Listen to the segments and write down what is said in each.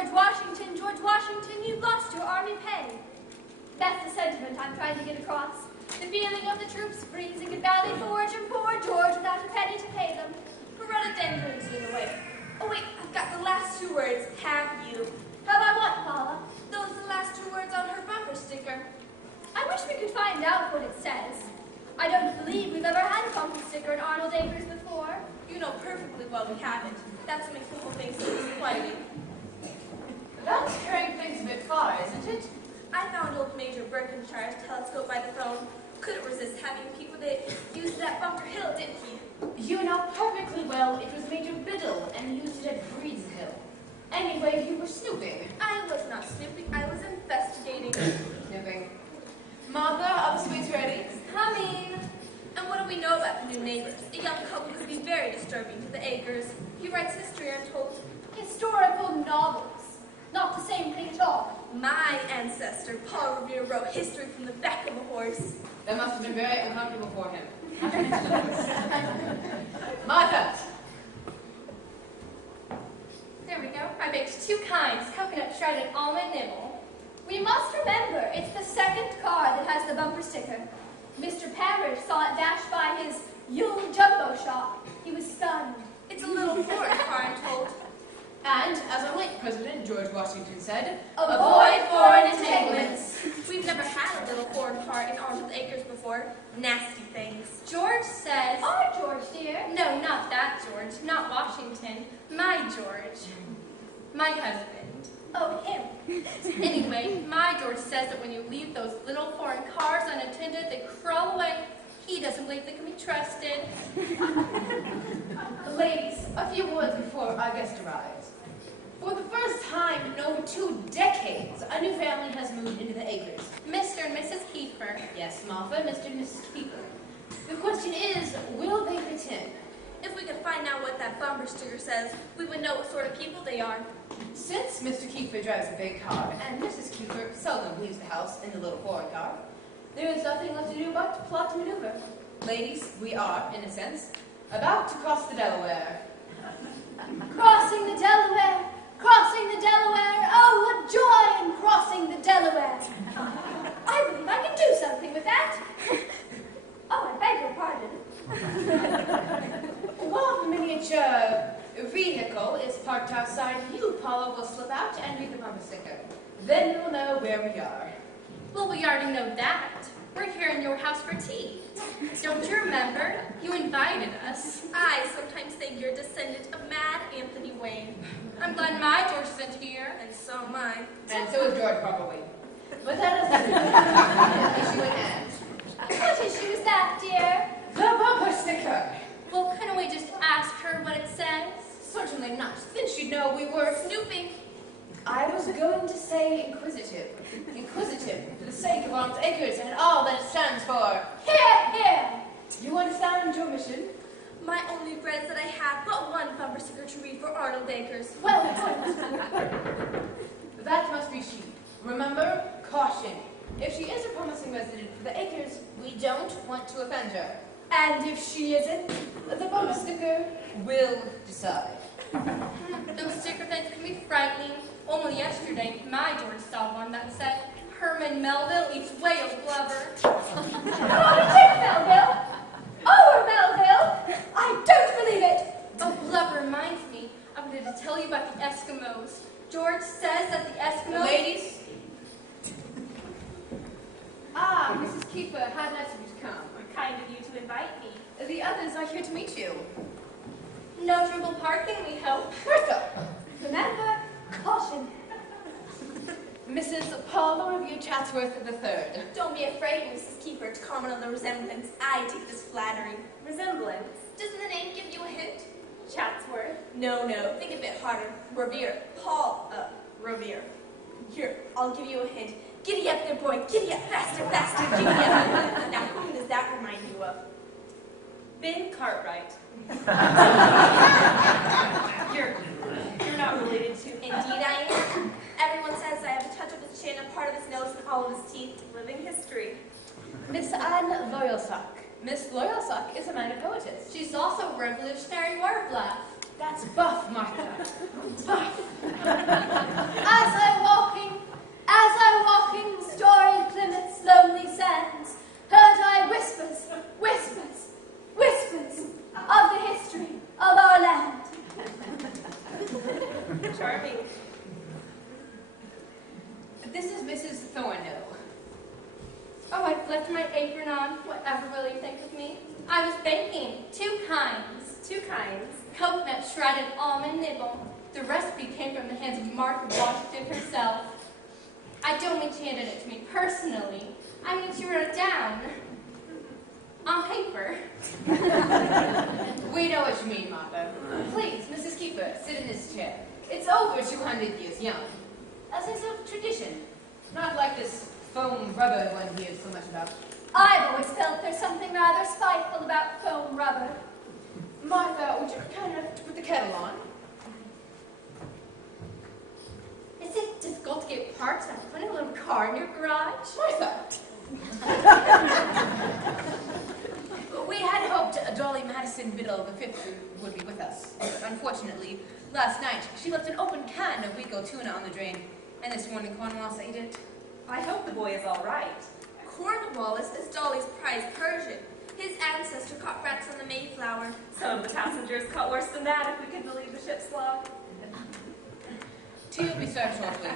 George Washington, you've lost your army pay. That's the sentiment I'm trying to get across. The feeling of the troops freezing at Valley Forge and poor George without a penny to pay them. Rhododendrons in the way. Oh wait, I've got the last two words. Have you? Have I what, Paula? Those are the last two words on her bumper sticker. I wish we could find out what it says. I don't believe we've ever had a bumper sticker in Arnold Acres before. You know perfectly well we haven't. That's what makes the whole thing so disquieting. That's carrying things a bit far, isn't it? I found old Major Birkenshire's telescope by the phone. Couldn't resist having a peek with it. Used it at Bunker Hill, didn't he? You know perfectly well it was Major Biddle and used it at Breed's Hill. Anyway, you were snooping. I was not snooping, I was investigating. Snooping. Martha, are the sweets ready? Coming. And what do we know about the new neighbors? A young couple could be very disturbing to the Acres. He writes history, I'm told. Historical novels. Not the same thing at all. My ancestor, Paul Revere, wrote history from the back of a horse. That must have been very uncomfortable for him. Martha! There we go. I baked 2 kinds, coconut shredded almond nibble. We must remember, it's the second car that has the bumper sticker. Mr. Parrish saw it dash by his Yule jumbo shop. He was stunned. It's a little foreign car, I'm told. And, as our late President George Washington said, avoid foreign entanglements. We've never had a little foreign car in Arnold Acres before. Nasty things. George says... Our George, dear. No, not that George. Not Washington. My George. My husband. Oh, him. Anyway, my George says that when you leave those little foreign cars unattended, they crawl away. He doesn't believe they can be trusted. Ladies, a few words before our guest arrives. For the first time in over 2 decades, a new family has moved into the Acres. Mr. and Mrs. Kiefer. Yes, Martha, Mr. and Mrs. Kiefer. The question is, will they fit in? If we could find out what that bumper sticker says, we would know what sort of people they are. Since Mr. Kiefer drives a big car, and Mrs. Kiefer seldom leaves the house in the little foreign car, there is nothing left to do but to plot to maneuver. Ladies, we are, in a sense, about to cross the Delaware. Crossing the Delaware! Crossing the Delaware! Oh, what joy in crossing the Delaware! I believe I can do something with that. Oh, I beg your pardon. While the miniature vehicle is parked outside, you, Paula, will slip out and read the bumper sticker. Then you'll know where we are. Well, we already know that. We're here in your house for tea. Don't you remember? You invited us. I sometimes think you're a descendant of Mad Anthony Wayne. I'm glad my George isn't here. And so am I. And so is George, probably. But that doesn't issue at hand. What issue is that, dear? The bumper sticker! Well, couldn't we just ask her what it says? Certainly not. Then she'd know we were Snooping. I was going to say inquisitive. Inquisitive for the sake of Arnold Acres and all that it stands for. Here, here! You understand your mission? My only regrets that I have but one bumper sticker to read for Arnold Acres. Well put. That must be she. Remember, caution. If she is a promising resident for the Acres, we don't want to offend her. And if she isn't? The bumper sticker will decide. Those sticker things can be frightening. Only yesterday, my George saw one that said, Herman Melville eats whale blubber. Melville! Our Melville! I don't believe it! Oh, blubber reminds me. I'm going to tell you about the Eskimos. George says that the Eskimos... Ladies? Ah, Mrs. Kiefer, how nice of you to come. Kind of you to invite me. The others are here to meet you. No trouble parking, we hope. Bertha! Remember, caution. Mrs. Paul Revere Chatsworth III. Don't be afraid, Mrs. Keeper, to comment on the resemblance. I take this flattering. Resemblance? Doesn't the name give you a hint? Chatsworth? No, think a bit harder. Revere. Paul Revere. Here, I'll give you a hint. Giddy up there, boy. Giddy up. Faster, faster. Giddy up. Now, whom does that remind you of? Ben Cartwright. You're not related to... Indeed I am. Everyone says I have a touch of his chin, a part of his nose, and all of his teeth. Living history. Miss Anne Loyalsock. Miss Loyalsock is a minor poetess. She's also a revolutionary word bluff. That's Buff, Martha. Buff. This is Mrs. Thornhill. Oh, I've left my apron on. Whatever will you think of me? I was baking 2 kinds. 2 kinds. Coconut shredded almond nibble. The recipe came from the hands of Martha Washington herself. I don't mean she handed it to me personally. I mean she wrote it down. On paper. We know what you mean, Martha. Please, Mrs. Keeper, sit in this chair. It's over 200 years young. A sense of tradition. Not like this foam rubber one hears so much about. I've always felt there's something rather spiteful about foam rubber. Martha, would you be kind enough to put the kettle on? Is it difficult to get parts out of a little car in your garage? Martha! We had hoped Dolly Madison Biddle V would be with us. Unfortunately, last night she left an open can of Rico tuna on the drain, and this morning Cornwallis ate it. I hope the boy is all right. Cornwallis is Dolly's prized Persian. His ancestor caught wrecks on the Mayflower. Some of the passengers caught worse than that, if we can believe the ship's log. Tea will be served shortly.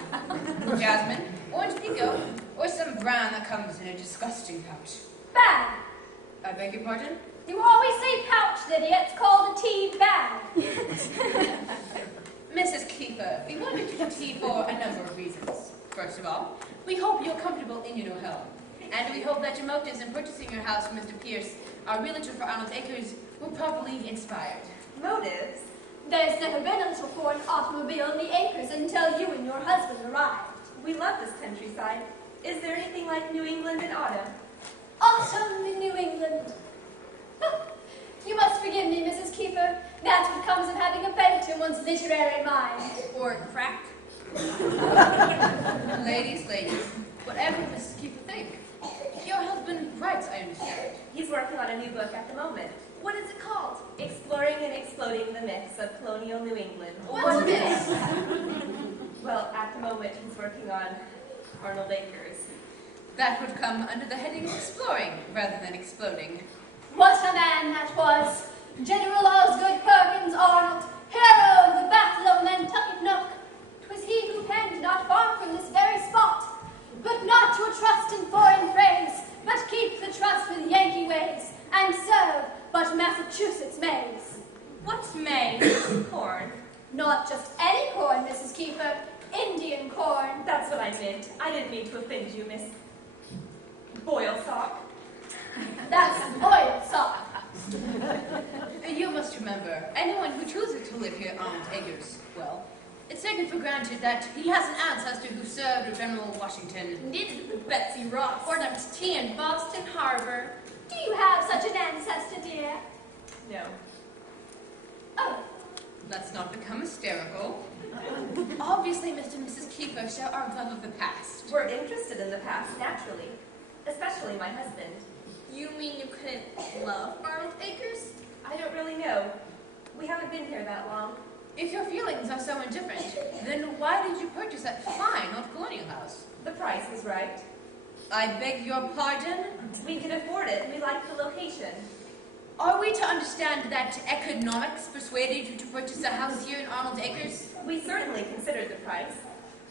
Jasmine, orange pico, or some bran that comes in a disgusting pouch. Bag. I beg your pardon? You always say pouch, Lydia. It's called a tea bag. Mrs. Keeper, we wanted to tea for a number of reasons. First of all, we hope you're comfortable in your new home. And we hope that your motives in purchasing your house from Mr. Pierce, our realtor for Arnold Acres, were properly inspired. Motives? There's never been a little foreign automobile in the acres until you and your husband arrived. We love this countryside. Is there anything like New England in autumn? Autumn in New England. You must forgive me, Mrs. Keeper. That's what comes of having a bent in one's literary mind. Or crack? Ladies, whatever Mrs. Keeper think. Your husband writes, I understand. He's working on a new book at the moment. What is it called? Exploring and Exploding the Myths of Colonial New England. What's this? Well, at the moment he's working on Arnold Acres. That would come under the heading of exploring rather than exploding. What a man that was! General Osgood Perkins Arnold, hero of the Battle of Nantucket Nook. 'Twas he who penned not far from this very spot. But not to trust in foreign phrase, but keep the trust with Yankee ways, and serve but Massachusetts maize. What's maize? Corn. Not just any corn, Mrs. Keeper, Indian corn. That's what I meant. I didn't mean to offend you, Miss Boilsock. That's oil sock. You must remember, anyone who chooses to live here at Arnold Acres, well, it's taken for granted that he has an ancestor who served with General Washington. Knitted with Betsy Ross. Or dumped tea in Boston Harbor. Do you have such an ancestor, dear? No. Oh, Let's not become hysterical. Obviously, Mr. and Mrs. Keeper share our love of the past. We're interested in the past, naturally. Especially my husband. You mean you couldn't love Arnold Acres? I don't really know. We haven't been here that long. If your feelings are so indifferent, then why did you purchase that fine old colonial house? The price was right. I beg your pardon? We could afford it. We liked the location. Are we to understand that economics persuaded you to purchase a house here in Arnold Acres? We certainly considered the price.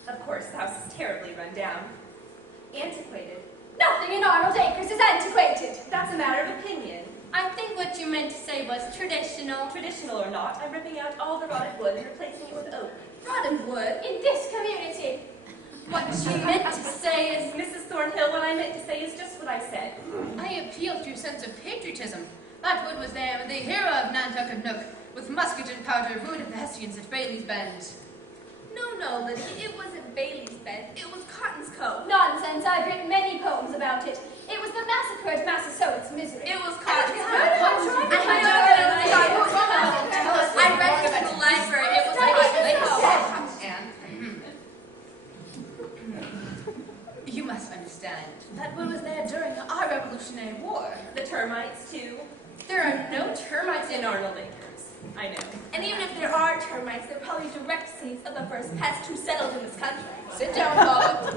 Of course, the house is terribly run down. Antiquated. nothing in Arnold Acres is antiquated. That's a matter of opinion. I think what you meant to say was traditional. Traditional or not, I'm ripping out all the rotted wood and replacing it with oak. Rotted wood. In this community. What you meant to say is... Mrs. Thornhill, what I meant to say is just what I said. I appeal to your sense of patriotism. That wood was there when the hero of Nantucket Nook, with musket and powder, ruined the Hessians at Bailey's Bend. No, Lydia, it wasn't Bailey's Bend. It was Cotton's Cove. Nonsense, I've written many poems about it. It was the massacre at Massasoit's misery. It was Cotton's Cove. I read it in the library. It was You must understand, that wood was there during our Revolutionary War. The termites, too. There are no termites in In Arnold Acres. I know. And even if there are termites, they're probably direct descendants of the first pests who settled in this country. Sit down, Bob.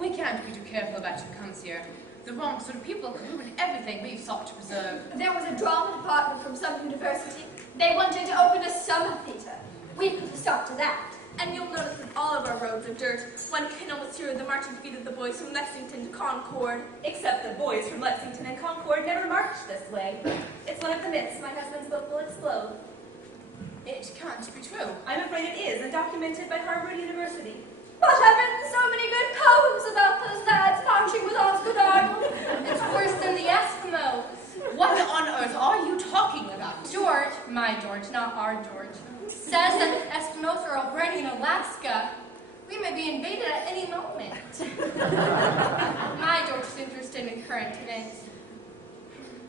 We can't be too careful about who comes here. The wrong sort of people could ruin everything we've sought to preserve. There was a drama department from some university. They wanted to open a summer theater. We put a stop to that. And you'll notice that all of our roads are dirt. One can almost hear the marching feet of the boys from Lexington to Concord. Except the boys from Lexington and Concord never marched this way. It's one of the myths my husband's book will explode. It can't be true. I'm afraid it is, and documented by Harvard University. But I've written so many good poems about those lads marching with Osgood Arnold. It's worse than the Eskimos. What on earth are you talking about? George, my George, not our George, says that the Eskimos are already in Alaska. We may be invaded at any moment. My George is interested in current events.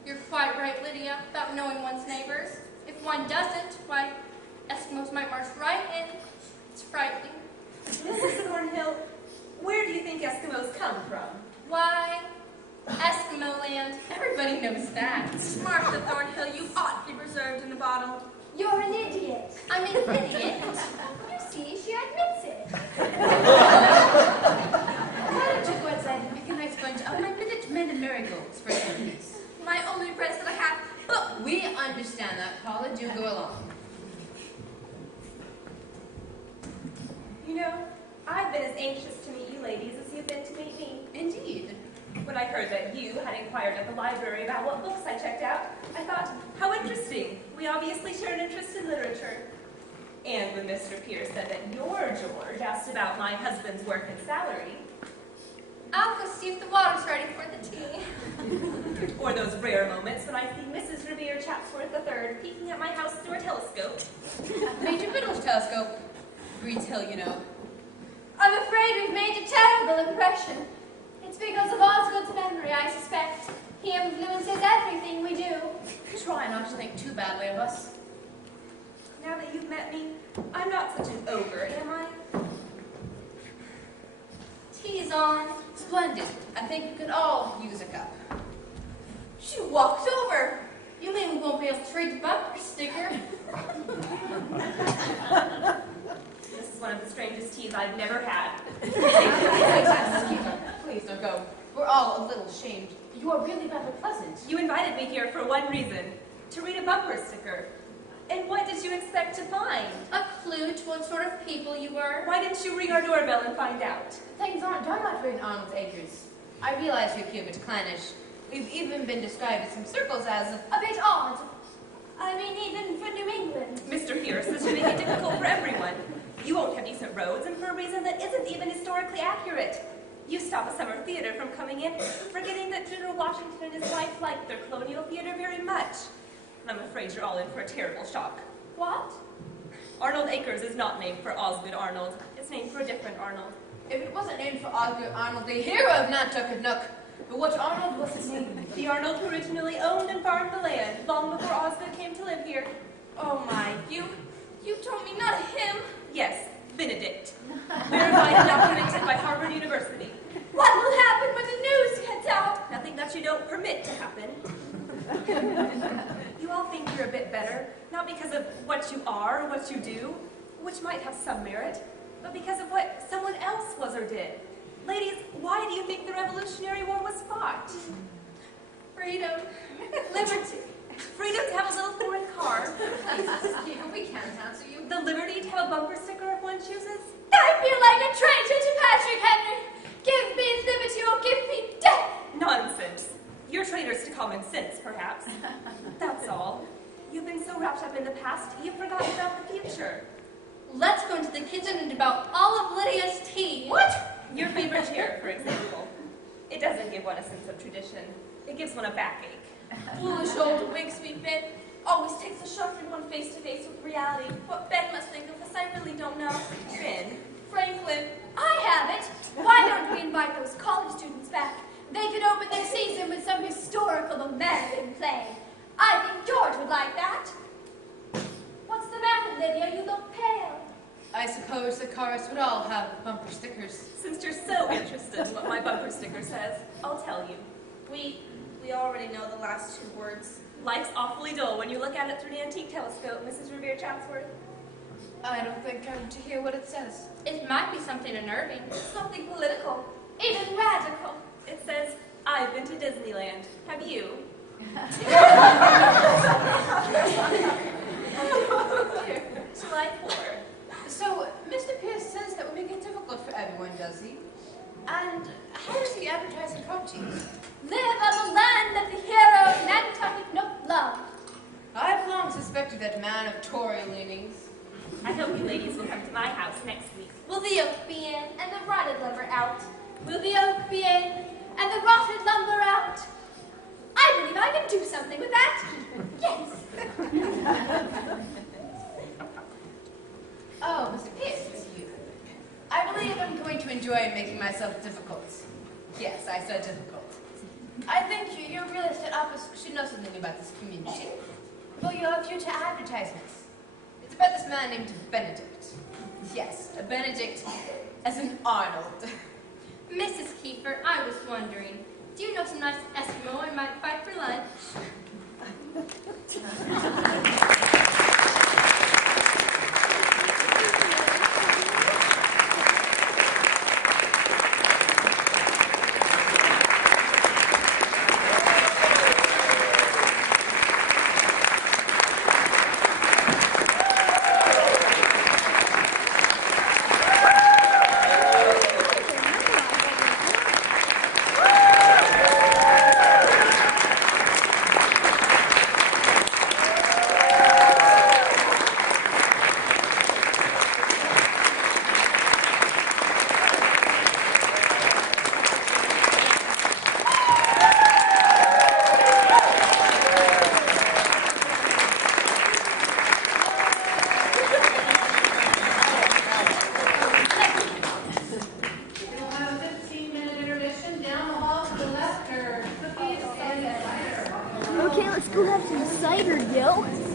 You're quite right, Lydia, about knowing one's neighbors. If one doesn't, why, Eskimos might march right in. It's frightening. Mrs. Thornhill, where do you think Eskimos come from? Why, Eskimo land. Everybody knows that. Martha Thornhill, you ought to be preserved in a bottle. You're an idiot. I'm an idiot. You see, she admits it. Why don't you go outside and pick a nice bunch of my village men and marigolds for your niece? My only regrets that I have. But We understand that, Paula. Do go along. You know, I've been as anxious to meet you ladies as you've been to meet me. Indeed. When I heard that you had inquired at the library about what books I checked out, I thought, how interesting. We obviously share an interest in literature. And when Mr. Pierce said that your George asked about my husband's work and salary, I'll go see if the water's ready for the tea. or those rare moments when I see Mrs. Revere Chatsworth III peeking at my house through a telescope. Major Biddle's telescope. Breeds Hill, you know. I'm afraid we've made a terrible impression. It's because of Osgood's memory, I suspect. He influences everything we do. Try not to think too badly of us. Now that you've met me, I'm not such an ogre, am I? Tea's on. Splendid. I think we could all use a cup. She walked over. You mean we won't be able to trade the bumper sticker? This is one of the strangest teas I've never had. Please don't go. We're all a little ashamed. You are really rather pleasant. You invited me here for one reason, to read a bumper sticker. And what did you expect to find? A clue to what sort of people you were. Why didn't you ring our doorbell and find out? Things aren't done that way in Arnold's Acres. I realize you're a bit clannish. We've even been described in some circles as A bit odd. I mean, even for New England. Mr. Pierce, this should make it difficult for everyone. You won't have decent roads, and for a reason that isn't even historically accurate. You stop a summer theater from coming in, forgetting that General Washington and his wife liked their colonial theater very much. And I'm afraid you're all in for a terrible shock. What? Arnold Acres is not named for Osgood Arnold. It's named for a different Arnold. if it wasn't named for Osgood Arnold, the hero of Nantucket Nook. But what Arnold was his name? The Arnold who originally owned and farmed the land, long before Osgood came to live here. oh my, you told me not him. Yes, Benedict. Verified and documented by Harvard University. What will happen when the news gets out? Nothing that you don't permit to happen. You all think you're a bit better, not because of what you are or what you do, which might have some merit, but because of what someone else was or did. Ladies, why do you think the Revolutionary War was fought? Freedom. Liberty. Freedom to have a little foreign car. We can't answer you. The liberty to have a bumper sticker if one chooses. I feel like a traitor to Patrick Henry. Give me liberty or give me death. Nonsense. You're traitors to common sense, perhaps. That's all. You've been so wrapped up in the past, you've forgotten about the future. Let's go into the kitchen and devour all of Lydia's tea. What? Your favorite chair, for example. It doesn't give one a sense of tradition. It gives one a backache. Foolish old wigs we've been. Always takes a shuffling one face to face with reality. What Ben must think of us, I really don't know. Ben, Franklin. I have it. Why don't we invite those college students back? They could open their season with some historical American play. I think George would like that. What's the matter, Lydia? You look pale. I suppose the chorus would all have bumper stickers. since you're so interested in what my bumper sticker says, I'll tell you. We already know the last two words. Life's awfully dull when you look at it through an antique telescope, Mrs. Revere Chatsworth. I don't think I'm to hear what it says. It might be something unnerving. Something political. Even radical. It says, I've been to Disneyland. Have you? July 4. So, Mr. everyone, does he? And how does he advertise in coaches? Live on the land of the hero Nantucket Nook Love. I've long suspected that man of Tory leanings. I hope you ladies will come to my house next week. Will the oak be in and the rotted lumber out? Will the oak be in and the rotted lumber out? I believe I can do something with that. Yes. Oh, Mr. Pierce, it's you. I believe I'm going to enjoy making myself difficult. Yes, I said difficult. I think your real estate office should know something about this community for your future advertisements. It's about this man named Benedict. Yes, a Benedict as an Arnold. Mrs. Kiefer, I was wondering, do you know some nice Eskimo I might fight for lunch? Okay, let's go have some cider, Gil.